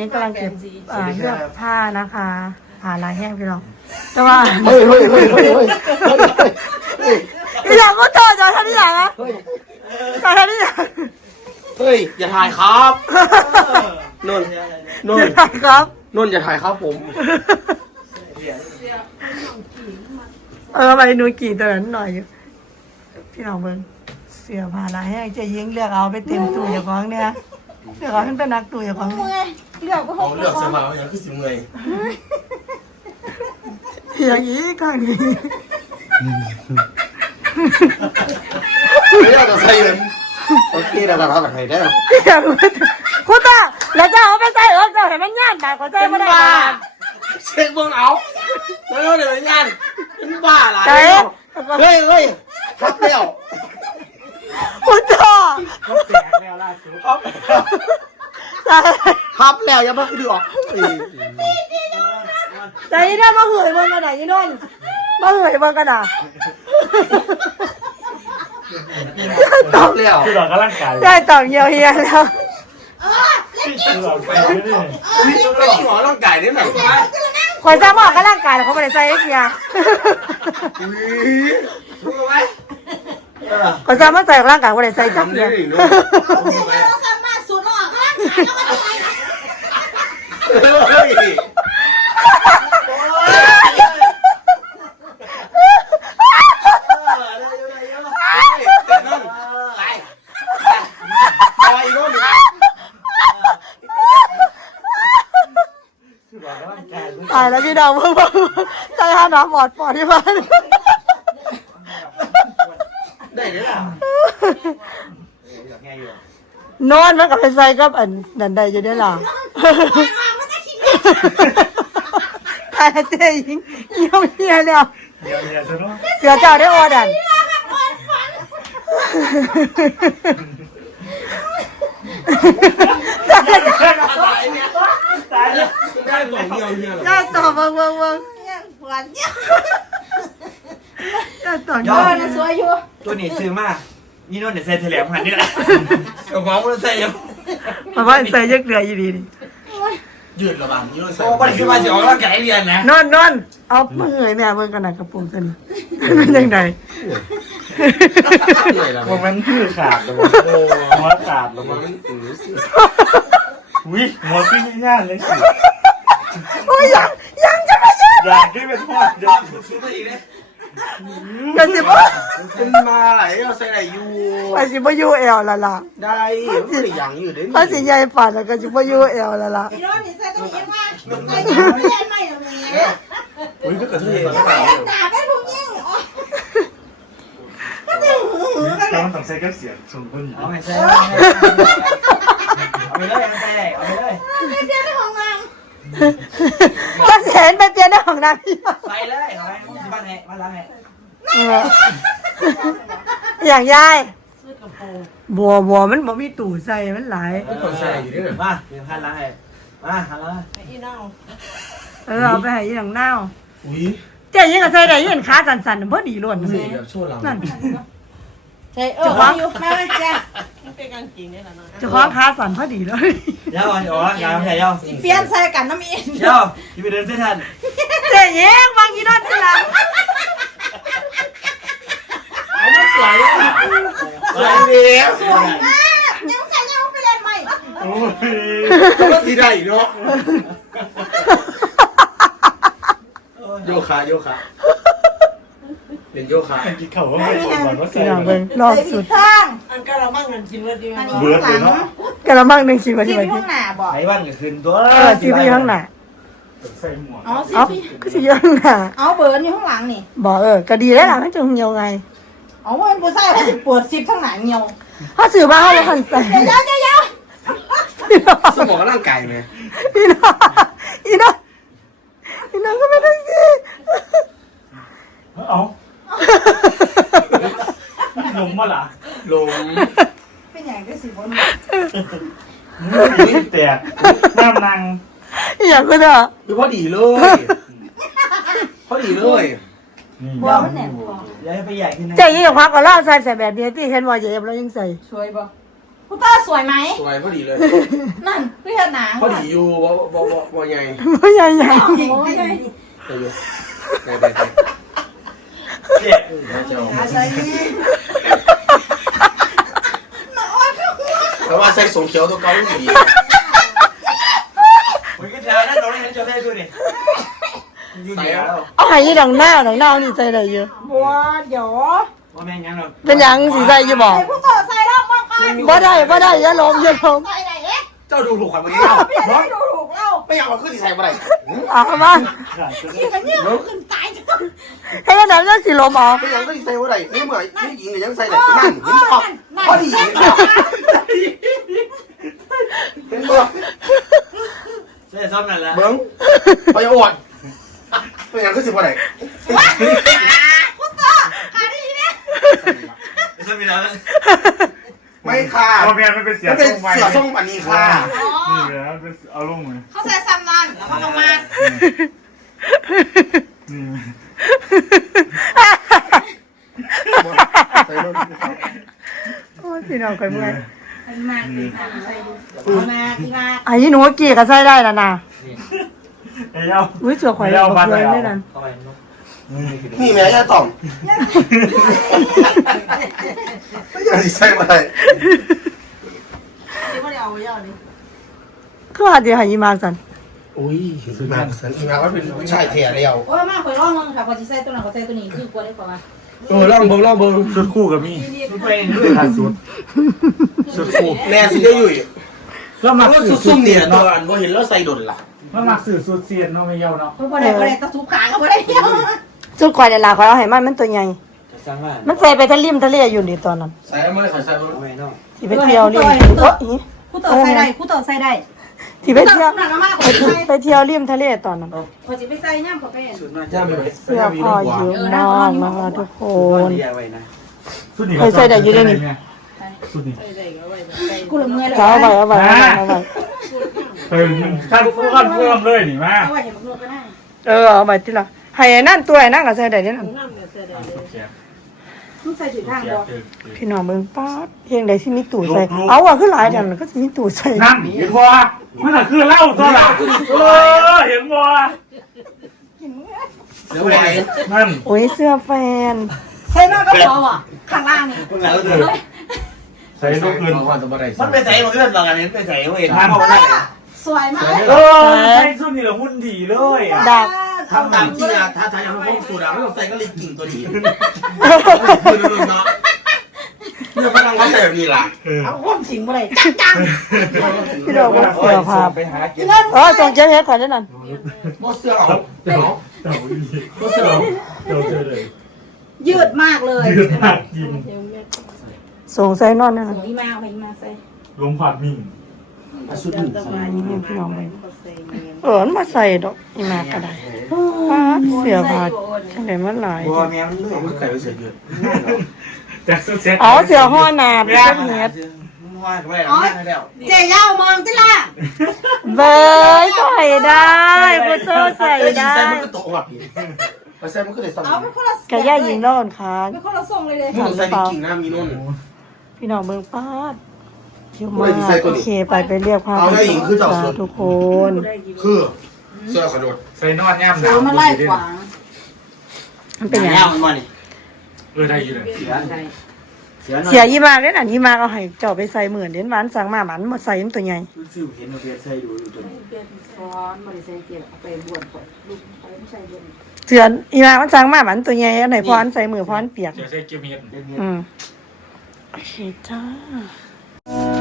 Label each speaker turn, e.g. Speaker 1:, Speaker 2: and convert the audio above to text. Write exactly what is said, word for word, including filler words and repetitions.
Speaker 1: นี้กำลังเก็บเลือกผ้านะคะผ้าลายแห้งพี่น้องแต่ว่า
Speaker 2: เฮ้ยเฮ้ยเฮ้ยเฮ้ยเฮ้ย
Speaker 1: ที่หลังก็เจอจอท่านที่หลังอะจอท่านที่หลัง
Speaker 2: เฮ้ยอย่าถ่ายครับนนนน
Speaker 1: ถ่ายครับ
Speaker 2: นนอย่าถ่ายครับผม
Speaker 1: เออไปนูกี่ตัวนั้นหน่อยพี่น้องเบิ้งเสียผ้าลายแห้งจะยิงเลือกเอาไปเต็มตู้อย่างของเนี่ยเลือกเอาให้เป็นนักตู้อย่างของ
Speaker 3: เลือกก็ห
Speaker 2: เอา
Speaker 3: ก
Speaker 2: เลือกเสื้อผ้าอย่างคือสิเมย
Speaker 1: อย่างนี้ข้างนี้
Speaker 2: ไม่อยากจะใส่เลยโอเคเราทำแบบไหนได้หรอ
Speaker 1: คุณตาแล้วจะเอาไปใส่เออจะเห็นมันย่านแบบเขาใจไม่ได้
Speaker 2: เช็คบงเอาแล้วเดี๋ยวงานเป็นบ้าอะไรเฮ้ยเฮ้ยทับเลี้ยว
Speaker 1: คุณตา
Speaker 4: เขาแตกแล้วล่าสุด
Speaker 2: ทับแล้วยังไม่คือออก
Speaker 1: ใจได้มาเหยเบิ่งกันไหนยี่นนมาเหยเบิ่งกันอ่ะ
Speaker 2: ตอบแล้ว
Speaker 4: คือหลอกกำลังกาย
Speaker 1: ได้ตอบเยียวเฮียแล้ว
Speaker 4: คือหลอกไปเรื่อย
Speaker 2: ๆไม่หรอร่างกายนี่ไหนวะ
Speaker 1: คอยจะบอกกันร่างกายแล้วเขาไม่ได้ใส่เฮียเขาจะมาใส่ร่างกายเขาไม่ได้ใส่จับเฮีย
Speaker 3: เราสามารถสูดออกร่างกายแล้วก็ใส่
Speaker 1: ตายแล้วพี่ดาวเพิ่งใจหาหนาปอดปอดที่บ้าน
Speaker 2: ได้เลยล่ะ
Speaker 1: นอนมันกับไปใส่กับอันนันใดอยู่ได้ล่ะตายแล้วเจ๊ยิงเยี่ยมเยี่ยแล้วเสือเจ้าได้ออดัน
Speaker 2: ได้หลงเดียวเนี่ย
Speaker 1: ได้ต่อมาเมืองเมือง
Speaker 3: ปวดเนี่ย
Speaker 1: ได้ต่อย
Speaker 3: อดสวยอยู่
Speaker 4: ตัวนี้ซื้อมานี่โน่นเดี๋ยวใส่แถลงหันนี่แหละ
Speaker 2: กระเพาะมันใส่ยัง
Speaker 1: มาว่าใส่ยักษ์เหลืออยู่ดีดิ
Speaker 2: ยืดระบาดยืดใส่
Speaker 4: โอ้ไม่ได้คือมาจะออกร่างกายเรียนนะ
Speaker 1: นอนนอนเอามือแม่เบิ่งกันนะกระปุกกันเป็นยังไง
Speaker 4: วงมันคือขาดเลยหัวขาดแล้วมันอุ้ยหัวขึ้นง่ายเลยสิ
Speaker 1: โอ้ยยังยังจะไม่ยืด
Speaker 4: อยากขึ้นเป็นทอดเดี๋ยว
Speaker 2: ซื้อมาอีกเลย
Speaker 1: กันสิบ่
Speaker 2: เป็นมาไหลเราใส่ไหนอยู่
Speaker 1: ไปสิบ่ยูเอลละล่ะ
Speaker 2: ได้ไม่ได้ยังอยู่ได้
Speaker 1: พอสิใหญ่ป่านแล้วก็สิบ่ยูเอลละล่ะ
Speaker 3: ไอ้น้องนี่ใส่ต้องเย็นมากใส่ยังไม่เย็นไม่หรอกแม่
Speaker 2: อุ้ยก็กระเทย
Speaker 3: แล้วไม่เย็นด่าไม่ถูกยิ่งอ๋อก็จะหูหูกันเลย
Speaker 4: ต้องใส่กับเสียงชมคนเอาไปใส่เอาไปเลยเอาไปเลยเอาไปเลย
Speaker 3: ไปเปลี่ยนในห้องน้
Speaker 1: ำก็เห็นไปเปลี่ยนในห้องน้ำ
Speaker 4: ไปเลยเอาไปที่บ้านไหนบ้านหลังไหน
Speaker 1: อย่างยายบัวบัวมันบ่มีตู้ใส่มันหลาย
Speaker 2: ใส่อยู่ด้วย
Speaker 4: มาเดี๋ยวพันหลังไหนมาหันละ
Speaker 3: อีน้อง
Speaker 1: เออเอาไปให้อีหลังเน่า
Speaker 2: อุ้ย
Speaker 1: เจ๊ยังก็ใส่ได้ยินขาสั่นๆพอดีล้วน
Speaker 2: นี่แบบโชว์หลัง
Speaker 1: นั่น
Speaker 3: ใช่เอออยู่มาเลยจ้ะเป็นกางเกงนี่แหละน้อง
Speaker 1: จะคล้องขาสั่นพอดีเลย
Speaker 4: เย้าอ๋องานแค่เย้า
Speaker 3: เปลี่ยนใส่กันน้ำอิน
Speaker 4: เย้าที่ไปเดินเส้นทัน
Speaker 1: เจ๊ยังบางทีนั่นสิล่ะ
Speaker 2: เอาไม่สวยอ่ะสวยดี
Speaker 3: สวยมากยังใส่ยังไปเล่นใหม่
Speaker 4: โอ้
Speaker 2: ยก็สีได้อีกเนาะโยคะโยคะเป็นโยคะ
Speaker 4: กินเข่าว่าไม่ถูกหรอกว่าใส่
Speaker 1: รอบสุด
Speaker 3: ทาง
Speaker 1: อันกะละมังนึงกินว่าดีมั้ย
Speaker 4: เบื่อเลยเนาะ
Speaker 1: กะละมังนึงกินว่าดีมั้ย
Speaker 3: ที่ห้องหน้าบ่
Speaker 4: ไอ้บ้านก็คืนตัว
Speaker 1: เออซีพีข้างหน้า
Speaker 4: ใส่หมวก
Speaker 3: อ๋อซีพี
Speaker 1: ก็สิข้างหน้า
Speaker 3: เอาเบิร์นอยู่ข้างหลังนี่
Speaker 1: บ่เออก็ดีแล้วล่ะมันจะเหี่ยวไง
Speaker 3: อ๋อมันผู้ชายเขาสิปวดซิปข้างหลังเหี่ยว
Speaker 1: เฮาซื้อมาเฮาบ่ทันใส่
Speaker 3: เดี๋ยวเดี๋ยว
Speaker 2: สมองกับร่างกายมั้ย
Speaker 1: อีน้าอีน้าอีน้าก็ไม่ได้สิ
Speaker 4: เอาลงมาล่ะ
Speaker 2: ลง
Speaker 3: เป็นอย่างก็สิบน
Speaker 4: นี่แตกน้ำนัง
Speaker 1: อย่างก็ได้
Speaker 2: คือพอดีเลยพอดีเลย
Speaker 3: บัวมันแหนมคอ
Speaker 4: อย่าให้ไปใหญ่ขึ้นนะ
Speaker 1: ใจยิ่งกว่าก็ล่าใส่ใส่แบบนี้ที่เห็นว่าเย็บแล้วยังใส่
Speaker 3: ช่วยบ่คุณตาสวยไหม
Speaker 2: สวยพอดีเลย
Speaker 3: นั่นเพื่อนหนัง
Speaker 2: พอดีอยู่บ่บ่บ่บ่ใหญ่
Speaker 1: ไม่ใหญ่ใหญ่
Speaker 3: จริงจริง
Speaker 2: ได้อยู่ได้ได้ได้เจ็บใส่แต่ว่าใส่สงเขียวตัวเก่าอยู่ดี
Speaker 4: มึงก็จะนั่นเราได้เห็นจะได้ด้วยนี่อยู่เดียว
Speaker 1: เอาหายยี่ดังหน้าดังหน้านี่ใส่ได้เยอะ
Speaker 3: บัวเดี๋ยว
Speaker 4: ว่าแม่งยังเรา
Speaker 1: เป็นหยังสีใส่อยู่บอก
Speaker 3: ไอ้ผู้ต่อใส่รอบมากไป
Speaker 1: บ่ได้บ่ได้อย่าล้มอย่าล้ม
Speaker 3: ใส่ไหนเอ๊ะ
Speaker 2: เจ้าดูถูกข่อยเมื่อกี้เรา
Speaker 3: เปลี่ยนให้ดูถูกเรา
Speaker 2: ไม่อยากมาขึ้นที่ใส่บ่ได้
Speaker 1: เอามา
Speaker 3: ขี้กันเนี่ยขึ้นตายจ้ะ
Speaker 1: ให้ระดับเจ้าสีลมออก
Speaker 2: ไม่อยากขึ้นที่ใส่บ่ได้นี่เหมือนนี่หญิงเนี่ยยังใส่ได้นั่นเห็นป่ะพอดีเห็นป่ะ
Speaker 4: เส้นซ้อมนั่นแหละ
Speaker 2: เบิ้งไปอวดไม่อยากขึ้นสิบ่ได้
Speaker 3: คุณต่อขาดีเนี่ย
Speaker 4: เส้นมีแล้ว
Speaker 2: ไม่ค่ะ
Speaker 4: ว่าแม่มันเป็นเสีย
Speaker 2: มันเป็น
Speaker 4: ทรงใหม่
Speaker 2: เสือส่งปันนี้ค่ะ
Speaker 3: อ๋อ
Speaker 4: นี่เลยมันเป็นเอาลงเลย
Speaker 3: เขาใส่ซ้ำนั่นแล้วเขาลงมา
Speaker 4: นี่
Speaker 2: ใส่รถ
Speaker 1: โอ้ยพี่น้องเคยเมื่อย
Speaker 3: เป็นมาดีมาใส่ดูเอามาดีมา
Speaker 1: ไอ้ยี่หนูกี่ก็ใส่ได้แล้วนะ
Speaker 4: ไอ้เย้า
Speaker 1: อุ้ยเสือข่อย
Speaker 4: เย้า
Speaker 1: บ่
Speaker 4: บ้าน
Speaker 1: เค
Speaker 4: ไหน
Speaker 1: ย
Speaker 4: เอา
Speaker 1: ได้นั่น
Speaker 2: นี่แม่ยาต่อมไม่อยากที่ใส่บ่ได้
Speaker 3: เดี๋ยวไม่ได้เอาเยอะเลย
Speaker 1: คือว่าเดี๋ยวให้ยี่มาสั่น
Speaker 2: อุ้ยคือมาสันอีมาว่าเป็นผู้ชายแท้แล้ว
Speaker 3: โอ้ยมาคอยร้องมึงค่ะพอจะใส่ตัวนั้นเขาใส่ตัวนี้คือกลัวได้กว่ามา
Speaker 2: เออลองเบิ่งลองเบิ่ง
Speaker 4: ชุดคู่กับมี่ชุดเพลงด้วยค่ะชุดชุดคู่
Speaker 2: แน่สิได้อยู่
Speaker 4: แล้วมา
Speaker 2: แล้ว
Speaker 4: สื่อ
Speaker 2: ซุ่มเนี่ย
Speaker 4: เนาะ
Speaker 2: ตัวอันบ่เห็นแล้วใส่ดนล่ะ
Speaker 4: แล้วมาสื่อสุดเสียนเนาะไม่เย้าเนาะ
Speaker 3: เพราะว่าได้ก็ได้ตะทุบขาเขาไม่ได้เยอะ
Speaker 1: จุดข่อยเดี๋ยวลาข่อยเอาให้มันมันตัวใหญ่
Speaker 4: จะสร้างบ้าน
Speaker 1: มันใส่ไปทะลิมทะเลอยู่นี่ตอนนั้น
Speaker 2: ใส่แล้วไม่ใส่ใส่บ่
Speaker 4: เอาไว้เนาะ
Speaker 1: ที่ไปเที่ยวริมโอ้ย
Speaker 3: ผู้ต่อใส่ได้ผู้ต่อใส่ได้
Speaker 1: ที่ไปเที่ยว
Speaker 3: หนักมากคนใส่
Speaker 1: ไปเที่ยวริมทะเลตอนนั้น
Speaker 3: พอจะไปใส่ย่ำกับเป็น
Speaker 4: ชุดน่า
Speaker 2: ย่า
Speaker 4: จะ
Speaker 2: ไป
Speaker 4: ไป
Speaker 1: เสื้อผ้าเยอะมากนะคะทุกค
Speaker 4: ชุด
Speaker 1: น
Speaker 4: ดีไว้นะชุดนี้
Speaker 1: เคยใส่ได้อยู่ด้วยนี่
Speaker 4: ชุดนี้
Speaker 3: กูละเมื่อยเลย
Speaker 1: เอาไว้เอาไว้เอาไว้เอาไว้
Speaker 4: เติมขั้นฟูขั้นเฟื่อมเลยนี่มา
Speaker 3: เอาไว้เห็นมันนวดก็ได้
Speaker 1: เออเอาไว้ที่ละให้ไอ้นั่นตัวไอ้นั่นก็ใส่ได้เนี่ยนั่น
Speaker 3: ต้องใส่ถุงทางบ่
Speaker 1: พี่น้องเบิ่งป๊าดเพียงใดที่มีตู้ใส่เอาอ่ะคือหลายอย่างก็จะมีตู้ใส่
Speaker 4: นั่นเห็นบ่มันน่ะคือเหล้าตัวละเออเห็นบ่
Speaker 2: เดี๋ยวไป
Speaker 4: นั่น
Speaker 1: โอ้ยเสื้อแฟน
Speaker 3: ใส่หน้าก็พออ่ะข้างล่างนี่
Speaker 4: คุณแล้วเถอะใส่ลูก
Speaker 2: เงิ
Speaker 4: เงิ
Speaker 2: น
Speaker 4: น
Speaker 2: ก่อนตัวบ่ได้
Speaker 5: มันไปใส่มันเลื่อนหรอกอันนี้ไปใส่เว้ย
Speaker 4: นั่น
Speaker 3: สวยมาก
Speaker 4: เออใส่ชุดนี้ละหุ่นดีเลยอ่ะ
Speaker 1: ดัก
Speaker 2: ทำตามจริงอ่ะถ้าถ้ายังไม่สูดอ่ะไม่ต้องใส่ก็ลิงกิ่งตัวนี้เนาะเนี่ยพลังเขาใส่แบบนี้ล่ะ
Speaker 3: เอาความสิงบ่ได้จังจัง
Speaker 1: พี่น้องว่าเสื้อผ้า
Speaker 4: ไปหาเก็บ
Speaker 1: เออส่งเจ๊เพชรขอได้นั่น
Speaker 2: บ่เสื้อเอาเนาะ
Speaker 4: เต่าอี
Speaker 2: บ่เสื้อเอา
Speaker 4: เต่าเจอเลย
Speaker 3: ยืดมากเลย
Speaker 4: ยืดหนักกิน
Speaker 1: ส่งใส่นอนนั่น
Speaker 3: ส่
Speaker 1: น่ะ
Speaker 3: งอีมาเอาไปอีมาใส่
Speaker 4: ลมผัดมิ่ง
Speaker 2: สุดนี่
Speaker 1: นี่พี่น้องเบิ่งเออมันมาใส่ดอกอีมากก็ได้ป๊าดเสื้อผ้าจังได๋มันหลาย
Speaker 5: บัวแมวมันเลื่อย
Speaker 2: มันไก่ไปเสียเยอะ
Speaker 4: แต่สุดเซ็ต
Speaker 1: อ๋อเสื้อห่อหนาบเป็นเฮ็ด
Speaker 5: มัวแหวนไม่ได้แล้ว
Speaker 3: เจ๊ย่าเมืองติล่ะ
Speaker 1: เบยใส่ได้ผู้โตใส่ได้
Speaker 2: ใส่มันก็ตกหัวพี่ไปใส่มันก็ได้ซ้ำ
Speaker 3: เอาเป็นคนละ
Speaker 1: กะย่าหญิงนอนค้าง
Speaker 3: เป็นคนละทรงเลยเลย
Speaker 2: มึงใส่กิ่งน้ำมีนุ่น
Speaker 1: พี่น้องเบิ่งป๊าดเยอะมากโอเคไปไปเรียกพาทุกคน
Speaker 2: คือเสื้อกระโดด
Speaker 4: ใส่นอนย่ำห
Speaker 3: โอ้
Speaker 4: นาวย
Speaker 3: มันไล่ขวาง
Speaker 1: มันเป็นหยัง
Speaker 5: แมวมันมานี่
Speaker 4: เออได้อยู่เลย
Speaker 5: เสือเสือ
Speaker 1: เสียยี่มากเด้ออันยี่มากเอาให้เจ้าไปใส่หมื่นเด้นหวานสั่งมาหมันหมดใส่มันตัวใหญ่
Speaker 5: รู้สึกเห็นมันเพียใส่ดูอยู่ตัวนี้
Speaker 3: ซ้อนบริษัทเกียร์เอาไปบวชก่อนลูกไปไม่ใช่บวช
Speaker 1: เสืออีมากมันสั่งมาหมันตัวใหญ่อันไหนพรใส่มือพรเปียก
Speaker 4: เจอใส่เกียวเมียน
Speaker 1: อืมโอเคจ้า